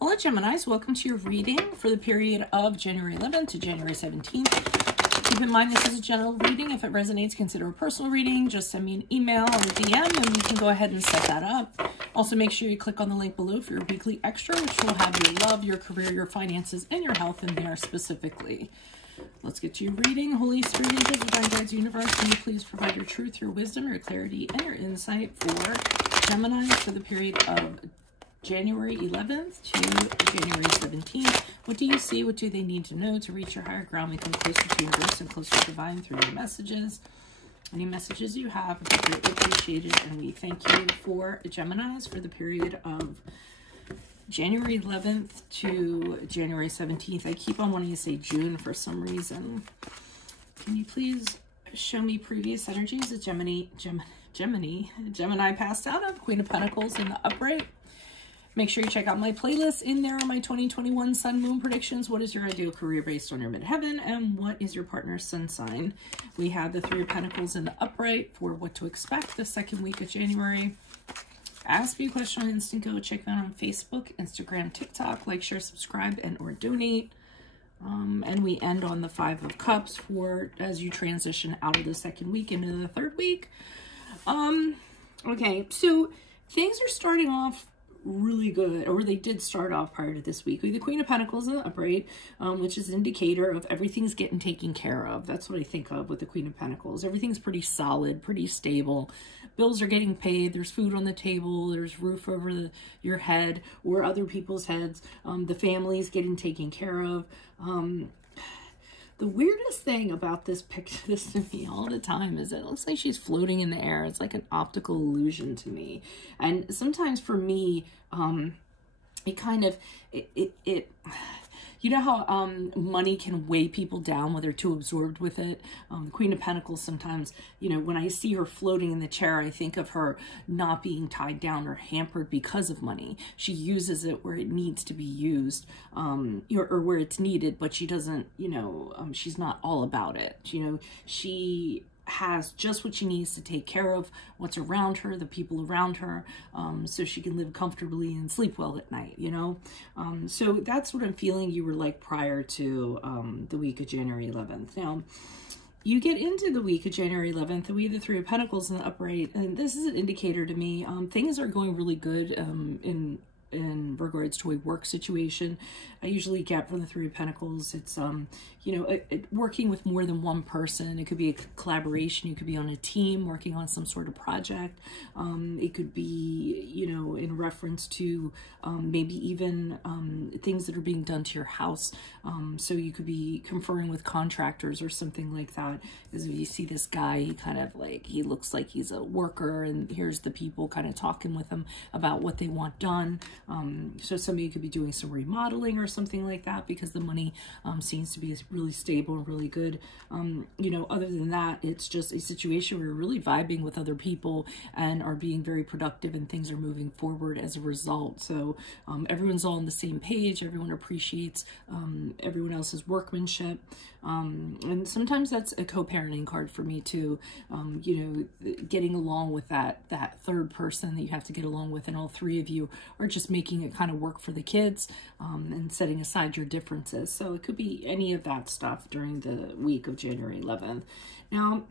Hola Geminis, welcome to your reading for the period of January 11th to January 17th. Keep in mind this is a general reading. If it resonates, consider a personal reading. Just send me an email or DM and we can go ahead and set that up. Also make sure you click on the link below for your weekly extra, which will have your love, your career, your finances, and your health in there specifically. Let's get to your reading. Holy Spirit, angels, divine guides, universe, can you please provide your truth, your wisdom, your clarity, and your insight for Gemini for the period of January 11th to January 17th. What do you see? What do they need to know to reach your higher ground, become closer to universe and closer to divine through your messages? Any messages you have are greatly appreciated, and we thank you for Geminis for the period of January 11th to January 17th. I keep on wanting to say June for some reason. Can you please show me previous energies that Gemini passed out of? Queen of Pentacles in the upright. Make sure you check out my playlist. In there are my 2021 sun moon predictions. What is your ideal career based on your midheaven? And what is your partner's sun sign? We have the Three of Pentacles in the upright for what to expect the second week of January. Ask me a question on Instant Go. Check me out on Facebook, Instagram, TikTok. Like, share, subscribe, and or donate. And we end on the Five of Cups for as you transition out of the second week into the third week. Okay, so things are starting off really good, or they did start off prior to this week. We have the Queen of Pentacles in the upright, which is an indicator of everything's getting taken care of. That's what I think of with the Queen of Pentacles. Everything's pretty solid, pretty stable. Bills are getting paid. There's food on the table. There's roof over your head or other people's heads. The family's getting taken care of. The weirdest thing about this picture, this to me all the time, is it looks like she's floating in the air. It's like an optical illusion to me. And sometimes for me, it kind of, you know how money can weigh people down when they're too absorbed with it? The Queen of Pentacles sometimes, you know, when I see her floating in the chair, I think of her not being tied down or hampered because of money. She uses it where it needs to be used, or where it's needed, but she doesn't, you know, she's not all about it. You know, she has just what she needs to take care of what's around her, the people around her, so she can live comfortably and sleep well at night, you know? So that's what I'm feeling you were like prior to the week of January 11th. Now, you get into the week of January 11th, and we have the Three of Pentacles in the upright, and this is an indicator to me. Things are going really good in regards to a work situation. I usually get from the Three of Pentacles, it's, you know, working with more than one person. It could be a collaboration. You could be on a team working on some sort of project. It could be, you know, in reference to maybe even things that are being done to your house. So you could be conferring with contractors or something like that. As you see this guy, he kind of like, he looks like he's a worker, and here's the people kind of talking with him about what they want done. So somebody could be doing some remodeling or something like that, because the money seems to be really stable and really good. You know, other than that, it's just a situation where you're really vibing with other people and are being very productive, and things are moving forward as a result. So everyone's all on the same page. Everyone appreciates everyone else's workmanship. And sometimes that's a co-parenting card for me too. You know, getting along with that third person that you have to get along with, and all three of you are just making it kind of work for the kids, and setting aside your differences. So it could be any of that stuff during the week of January 11th. Now,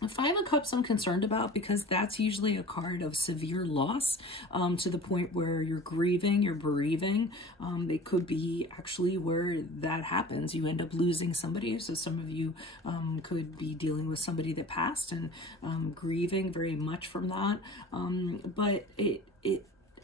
the Five of Cups I'm concerned about, because that's usually a card of severe loss, to the point where you're grieving, you're bereaving. It could be actually where that happens. You end up losing somebody. So some of you could be dealing with somebody that passed and grieving very much from that. But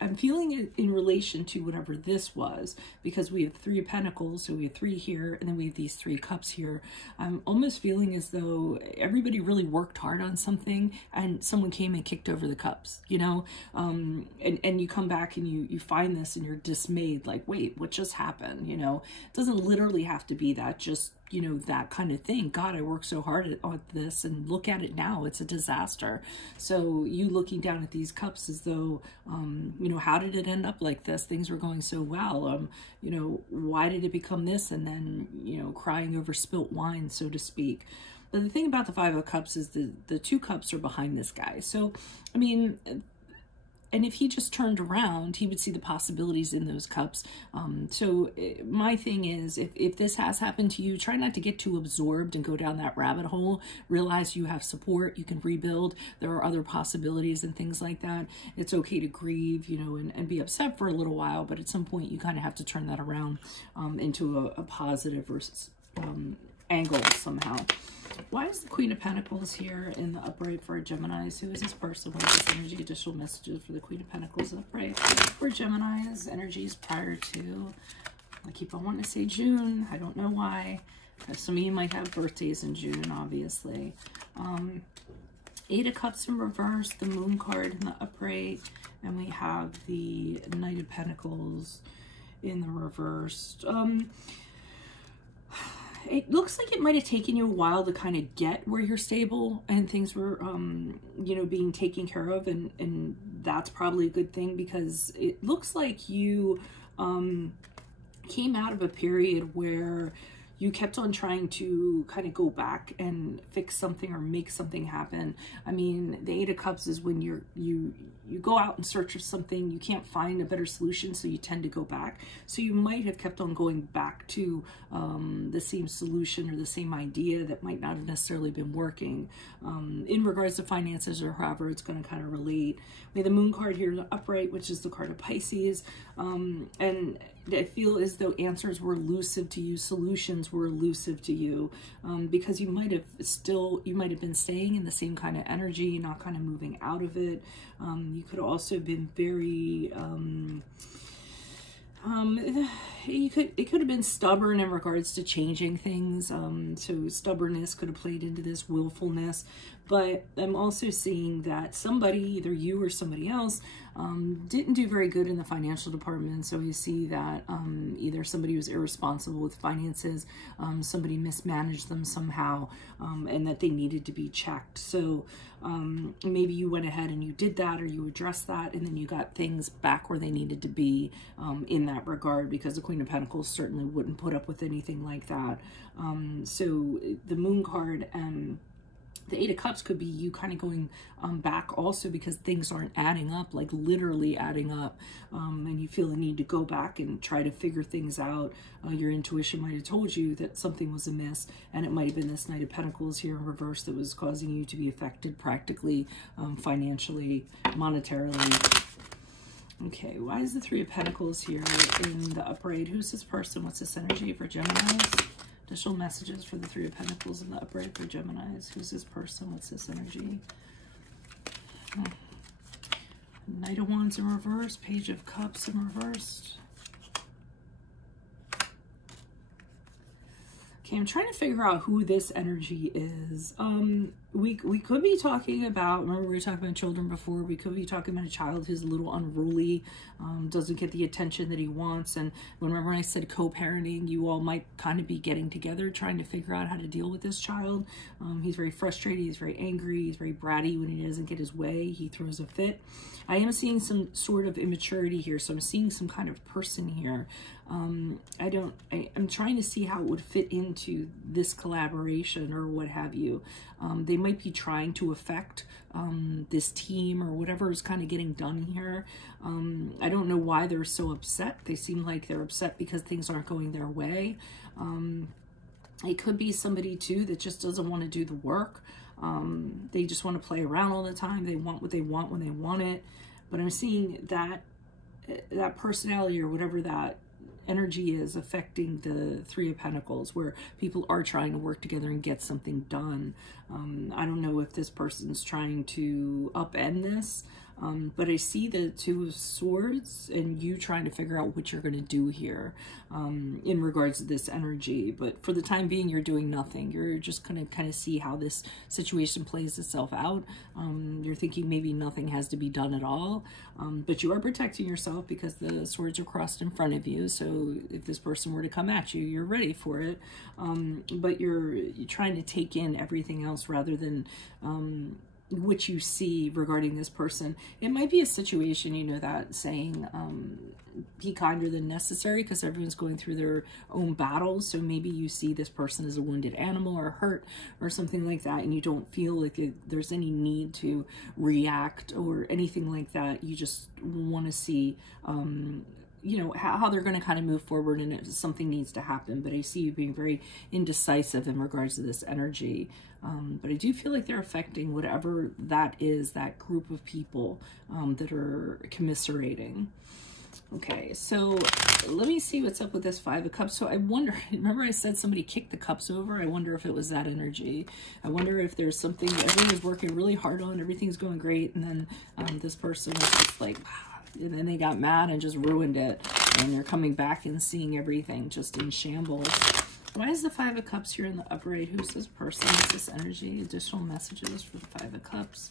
I'm feeling it in relation to whatever this was, because we have Three of Pentacles, so we have three here, and then we have these Three Cups here. I'm almost feeling as though everybody really worked hard on something, and someone came and kicked over the cups, you know? And you come back and you find this and you're dismayed, like, wait, what just happened? You know, it doesn't literally have to be that, just, you know, that kind of thing. God, I worked so hard on this, and look at it now. It's a disaster. So you looking down at these cups as though, you know, how did it end up like this? Things were going so well. You know, why did it become this? And then, you know, crying over spilt wine, so to speak. But the thing about the Five of Cups is the two cups are behind this guy. So, I mean, And if he just turned around, he would see the possibilities in those cups. So my thing is, if this has happened to you, try not to get too absorbed and go down that rabbit hole. Realize you have support, you can rebuild. There are other possibilities and things like that. It's okay to grieve, you know, and be upset for a little while, but at some point you kind of have to turn that around into a positive versus angle somehow. Why is the Queen of Pentacles here in the upright for Geminis? Who is this person? What is this energy? Additional messages for the Queen of Pentacles upright for Geminis. Energies prior to, I keep on wanting to say June. I don't know why. Some of you might have birthdays in June, obviously. Eight of Cups in reverse, the Moon card in the upright, and we have the Knight of Pentacles in the reverse. It looks like it might have taken you a while to kind of get where you're stable and things were, you know, being taken care of. And that's probably a good thing, because it looks like you came out of a period where you kept on trying to kind of go back and fix something or make something happen. I mean, the Eight of Cups is when you go out in search of something, you can't find a better solution, so you tend to go back. So you might have kept on going back to the same solution or the same idea that might not have necessarily been working. In regards to finances or however it's going to kind of relate. We have the Moon card here in the upright, which is the card of Pisces. And I feel as though answers were elusive to you, solutions were elusive to you, because you might have been staying in the same kind of energy, not kind of moving out of it. You could also have been very, it could have been stubborn in regards to changing things. So stubbornness could have played into this, willfulness. But I'm also seeing that somebody, either you or somebody else, didn't do very good in the financial department. So you see that either somebody was irresponsible with finances, somebody mismanaged them somehow, and that they needed to be checked. So maybe you went ahead and you did that, or you addressed that, and then you got things back where they needed to be in that regard, because the Queen of Pentacles certainly wouldn't put up with anything like that. So the Moon card and the Eight of Cups could be you kind of going back also because things aren't adding up, like literally adding up, and you feel the need to go back and try to figure things out. Your intuition might have told you that something was amiss, and it might have been this Knight of Pentacles here in reverse that was causing you to be affected practically, financially, monetarily. Okay, why is the Three of Pentacles here in the upright? Who's this person? What's this energy for Geminis? Additional messages for the Three of Pentacles in the upright for Geminis. Who's this person? What's this energy? Knight of Wands in reverse. Page of Cups in reverse. Okay, I'm trying to figure out who this energy is. We could be talking about, remember we were talking about children before, we could be talking about a child who's a little unruly, doesn't get the attention that he wants. And remember when I said co-parenting, you all might kind of be getting together trying to figure out how to deal with this child. He's very frustrated, he's very angry, he's very bratty. When he doesn't get his way, he throws a fit. I am seeing some sort of immaturity here, so I'm seeing some kind of person here. I'm trying to see how it would fit into this collaboration or what have you. They might be trying to affect this team or whatever is kind of getting done here. I don't know why they're so upset. They seem like they're upset because things aren't going their way. It could be somebody too that just doesn't want to do the work. They just want to play around all the time. They want what they want when they want it. But I'm seeing that personality or whatever that energy is affecting the Three of Pentacles, where people are trying to work together and get something done. I don't know if this person's trying to upend this, but I see the Two of Swords and you trying to figure out what you're going to do here in regards to this energy. But for the time being, you're doing nothing. You're just going to kind of see how this situation plays itself out. You're thinking maybe nothing has to be done at all, but you are protecting yourself because the swords are crossed in front of you. So if this person were to come at you, you're ready for it. But you're trying to take in everything else rather than what you see regarding this person. It might be a situation, you know, that saying, be kinder than necessary, because everyone's going through their own battles. So maybe you see this person as a wounded animal or hurt or something like that, and you don't feel like there's any need to react or anything like that. You just want to see, you know, how they're going to kind of move forward, and if something needs to happen. But I see you being very indecisive in regards to this energy. But I do feel like they're affecting whatever that is, that group of people that are commiserating. Okay, so let me see what's up with this Five of Cups. So I wonder, remember I said somebody kicked the cups over? I wonder if it was that energy. I wonder if there's something that everyone is working really hard on, everything's going great, and then this person was just like, wow, and then they got mad and just ruined it, and they're coming back and seeing everything just in shambles. Why is the Five of Cups here in the upright? Who's this person? What's this energy? Additional messages for the Five of Cups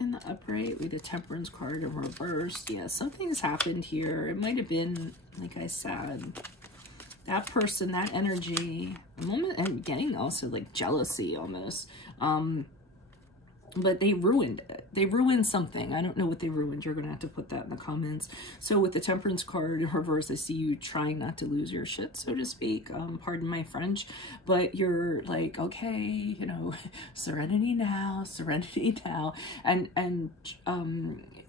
in the upright with the Temperance card in reverse. Yeah, something's happened here. It might have been, like I said, that person, that energy. I'm getting also like jealousy almost. But they ruined it. They ruined something. I don't know what they ruined. You're going to have to put that in the comments. So with the Temperance card in reverse, I see you trying not to lose your shit, so to speak. Pardon my French. But you're like, okay, you know, serenity now, serenity now. And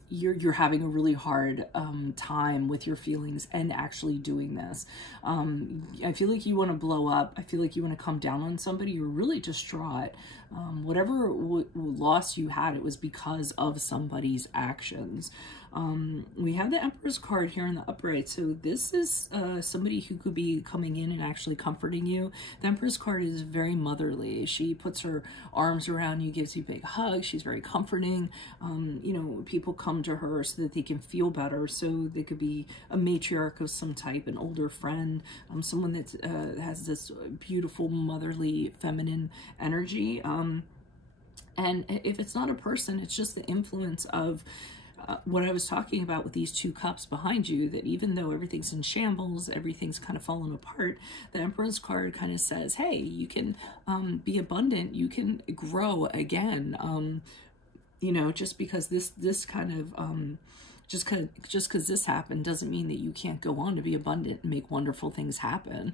you're having a really hard time with your feelings and actually doing this. I feel like you want to blow up. I feel like you want to come down on somebody. You're really distraught. Whatever loss you had, it was because of somebody's actions. We have the Emperor's card here in the upright. So this is somebody who could be coming in and actually comforting you. The Emperor's card is very motherly. She puts her arms around you, gives you big hugs. She's very comforting. You know, people come to her so that they can feel better. So they could be a matriarch of some type, an older friend, someone that has this beautiful motherly feminine energy. And if it's not a person, it's just the influence of what I was talking about with these two cups behind you, that even though everything's in shambles, everything's kind of fallen apart, the Emperor's card kind of says, hey, you can be abundant, you can grow again. You know, just because this kind of just because this happened doesn't mean that you can't go on to be abundant and make wonderful things happen.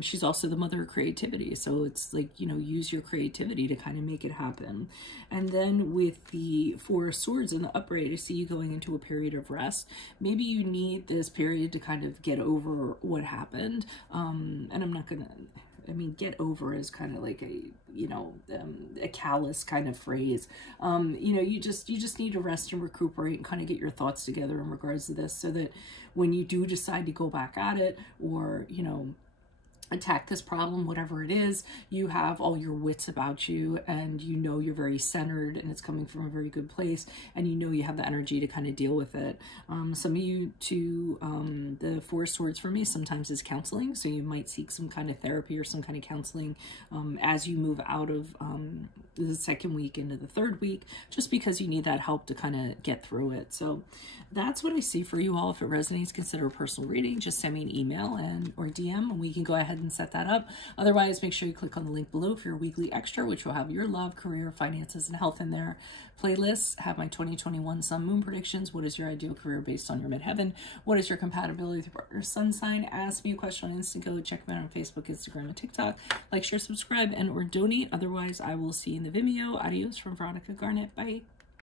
She's also the mother of creativity. So it's like, you know, use your creativity to kind of make it happen. And then with the Four of Swords in the upright, I see you going into a period of rest. Maybe you need this period to kind of get over what happened. And I'm not going to... I mean, get over is kind of like a, you know, a callous kind of phrase. You know, you just need to rest and recuperate and kind of get your thoughts together in regards to this, so that when you do decide to go back at it, or, you know, attack this problem, whatever it is, you have all your wits about you, and you know you're very centered and it's coming from a very good place, and you know you have the energy to kind of deal with it. Some of you the Four of Swords for me sometimes is counseling, so you might seek some kind of therapy or some kind of counseling as you move out of the second week into the third week, just because you need that help to kind of get through it. So that's what I see for you all. If it resonates, consider a personal reading. Just send me an email or DM, and we can go ahead and set that up. Otherwise, make sure you click on the link below for your weekly extra, which will have your love, career, finances, and health in there. Playlists have my 2021 Sun Moon predictions. What is your ideal career based on your midheaven? What is your compatibility with your partner's sun sign? Ask me a question on Instagram. Check me out on Facebook, Instagram, and TikTok. Like, share, subscribe, and or donate. Otherwise, I will see you in the Vimeo. Adios from Veronica Garnett. Bye.